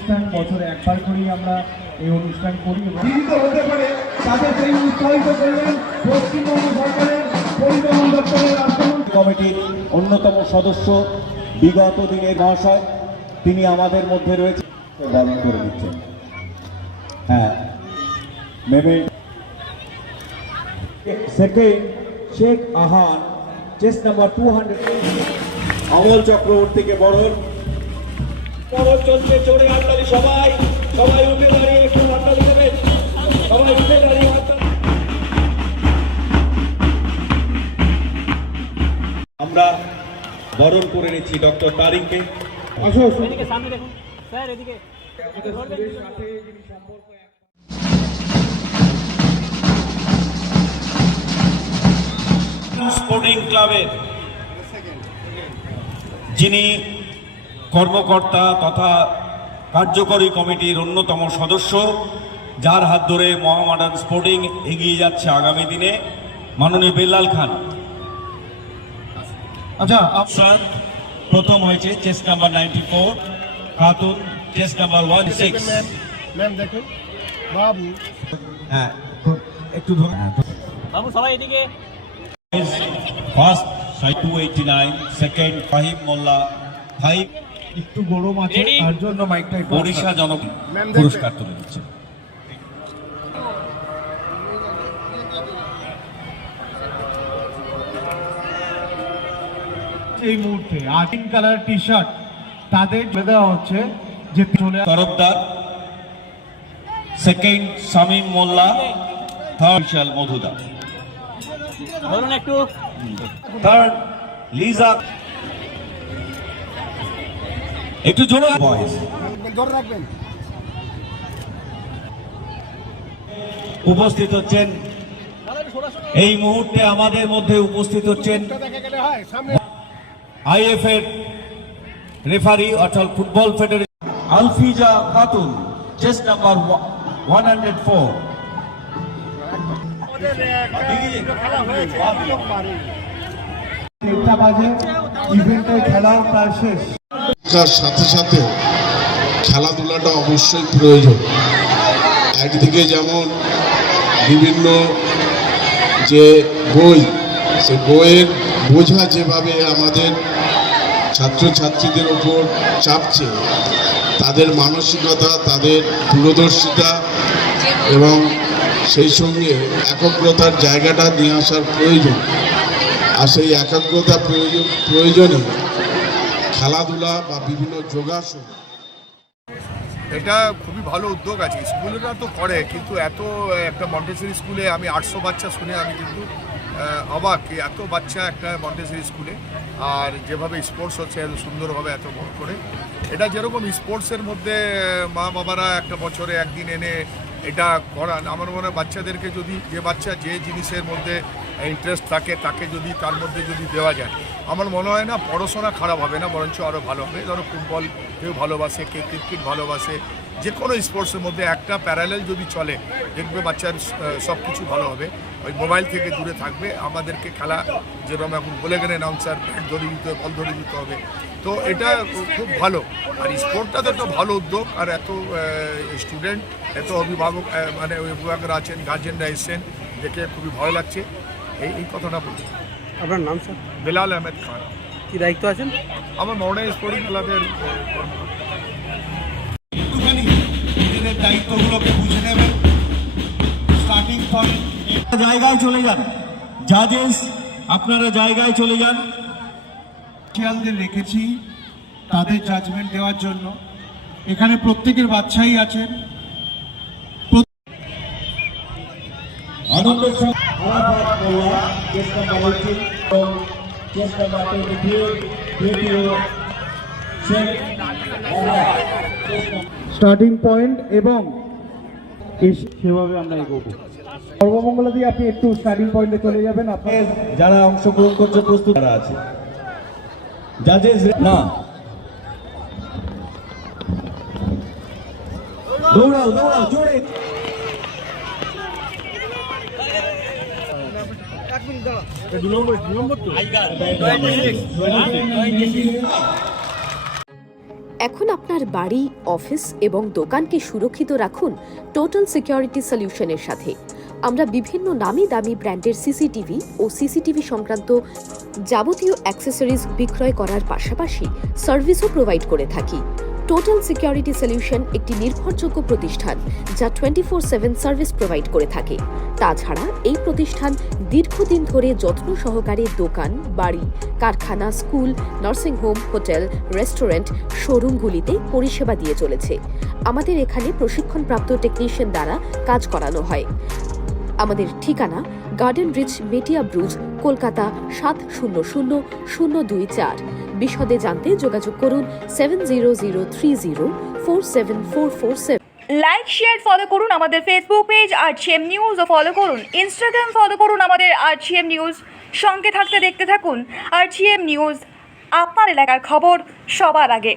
অনুষ্ঠান বছরে একবার করেই আমরা এই অনুষ্ঠান করি এবং জীবিত হতে পারে তাদের সেই উৎসাহিত করলেন পশ্চিমবঙ্গ সরকারের পরিবহন দপ্তরের রাষ্ট্রমন্ত্রী কমিটির অন্যতম সদস্য বিগত দিনের মহাশয়, তিনি আমাদের মধ্যে রয়েছে বরণ করে দিচ্ছেন। হ্যাঁ, মেমেন্ট second Sheikh Ahan, chest number 200, Amal চক্রবর্তীকে বরণ চলছে। চড়ে হাততালি, সবাই সবাই উঠে দাঁড়িয়ে একটু হাততালি দেবেন, সবাই উঠে দাঁড়িয়ে হাততালি। আমরা বরণ করে নিচ্ছি ডক্টর তারিককে। সামনে দেখুন স্যার, এদিকে স্পোর্টিং ক্লাবের যিনি কর্মকর্তা তথা কার্যকরী কমিটির অন্যতম সদস্য, যার হাত ধরে মোহামেডান স্পোর্টিং এগিয়ে যাচ্ছে আগামী দিনে, মাননীয় বেলাল খান। আচ্ছা, আপনার প্রথম হয়েছে chest number 94, Khatun chest number 16। Ma'am দেখুন বাবু, হ্যাঁ একটু ধরুন বাবু, সবাই এদিকে। ফার্স্ট 289, সেকেন্ড ফাহিম মোল্লা, ফাহিম একটু গরম আছে তার জন্য মাইকটা ওড়িশা জনক পুরস্কার তুলে দিচ্ছে। এই মুহূর্তে 8 কালার টি শার্ট তাদের দেওয়া হচ্ছে যে তরফদার, সেকেন্ড শামীম মোল্লা, থার্ড বিশাল মধুদা, বলুন একটু, থার্ড লিজা, একটু জোরে বয়েস রাখবেন। উপস্থিত হচ্ছেন এই মুহূর্তে আমাদের মধ্যে উপস্থিত হচ্ছেন আইএফ এর রেফারি অর্থাৎ football federation Alfiza Khatun, chest number 104। খেলাও প্রায় শেষ। তার সাথে সাথে খেলাধুলাটা অবশ্যই প্রয়োজন। একদিকে যেমন বিভিন্ন যে বই, সে বইয়ের বোঝা যেভাবে আমাদের ছাত্রছাত্রীদের ওপর চাপছে, তাদের মানসিকতা, তাদের দূরদর্শিতা এবং সেই সঙ্গে একাগ্রতার জায়গাটা নিয়ে আসার প্রয়োজন। আর সেই একাগ্রতা প্রয়োজনে খেলাধুলা বা বিভিন্ন যোগাসন, এটা খুবই ভালো উদ্যোগ আছে। স্কুলেরা তো করে, কিন্তু এত একটা মন্টেসরি স্কুলে আমি 800 বাচ্চা শুনে আমি কিন্তু অবাক, এত বাচ্চা একটা মন্টেসরি স্কুলে, আর যেভাবে স্পোর্টস হচ্ছে এত সুন্দরভাবে এত বড় করে। এটা যেরকম স্পোর্টসের মধ্যে মা বাবারা একটা বছরে একদিন এনে এটা করান, আমার মনে হয় বাচ্চাদেরকে যদি, যে বাচ্চা যে জিনিসের মধ্যে ইন্টারেস্ট থাকে তাকে যদি তার মধ্যে যদি দেওয়া যায়, আমার মনে হয় না পড়াশোনা খারাপ হবে না, বরঞ্চ আরও ভালো হবে। ধরো ফুটবল কেউ ভালোবাসে, কেউ ক্রিকেট ভালোবাসে, যে কোনো স্পোর্টসের মধ্যে একটা প্যারালেল যদি চলে, দেখবে বাচ্চার সব কিছু ভালো হবে। ওই মোবাইল থেকে দূরে থাকবে। আমাদেরকে খেলা যেরকম এখন বলে গেলেন অ্যানাউন্সার, ব্যাট ধরে দিতে হবে, বল ধরে দিতে হবে, তো এটা খুব ভালো। আর স্পোর্টটা তো একটা ভালো উদ্যোগ। আর এত স্টুডেন্ট, এত অভিভাবক, মানে অভিভাবকরা আছেন, গার্জেনরা এসছেন, দেখে খুবই ভালো লাগছে। এই কথাটা বলি। আপনার নাম স্যার? বেলাল আহমেদ খান। কি দায়িত্ব আছেন? আমার মোহামেডান স্পোর্টিং ক্লাবের দায়িত্বগুলোকে বুঝে নেবেন। স্টার্টিং পয়েন্ট জায়গায় চলে যান, জাজেস আপনারা জায়গায় চলে যান। খেয়ালদের রেখেছি তাদের জাজমেন্ট দেওয়ার জন্য। এখানে প্রত্যেকের বাচ্চাই আছেন। আনন্দের সঙ্গে স্টার্টিং পয়েন্ট এবং সেভাবে আমরা এগোবো। সর্বমঙ্গলা দিয়ে আপনি একটু স্টার্টিং পয়েন্টে চলে যাবেন। আপনার যারা অংশগ্রহণ করছে প্রস্তুত যারা আছে, জাজেস না দৌড়াও দৌড়াও জোরে। এখন আপনার বাড়ি, অফিস এবং দোকানকে সুরক্ষিত রাখুন টোটাল সিকিউরিটি সলিউশনের সাথে। আমরা বিভিন্ন নামি দামি ব্র্যান্ডের সিসিটিভি ও সিসিটিভি সংক্রান্ত যাবতীয় অ্যাক্সেসরিজ বিক্রয় করার পাশাপাশি সার্ভিসও প্রোভাইড করে থাকি। টোটাল সিকিউরিটি সলিউশন একটি নির্ভরযোগ্য প্রতিষ্ঠান যা 24/7 সার্ভিস প্রোভাইড করে থাকে। তাছাড়া এই প্রতিষ্ঠান দীর্ঘদিন ধরে যত্ন সহকারে দোকান, বাড়ি, কারখানা, স্কুল, নার্সিংহোম, হোটেল, রেস্টুরেন্ট, শোরুমগুলিতে পরিষেবা দিয়ে চলেছে। আমাদের এখানে প্রশিক্ষণপ্রাপ্ত টেকনিশিয়ান দ্বারা কাজ করানো হয়। আমাদের ঠিকানা গার্ডেন রিচ, মেটিয়া ব্রুজ, কলকাতা 700024। বিশদে জানতে যোগাযোগ করুন 7003047447। লাইক, শেয়ার, ফলো করুন আমাদের ফেসবুক পেজ RGM নিউজ ও ফলো করুন ইনস্টাগ্রাম, ফলো করুন আমাদের RGM নিউজ। সঙ্গে থাকতে দেখতে থাকুন RGM নিউজ, আপনার এলাকার খবর সবার আগে।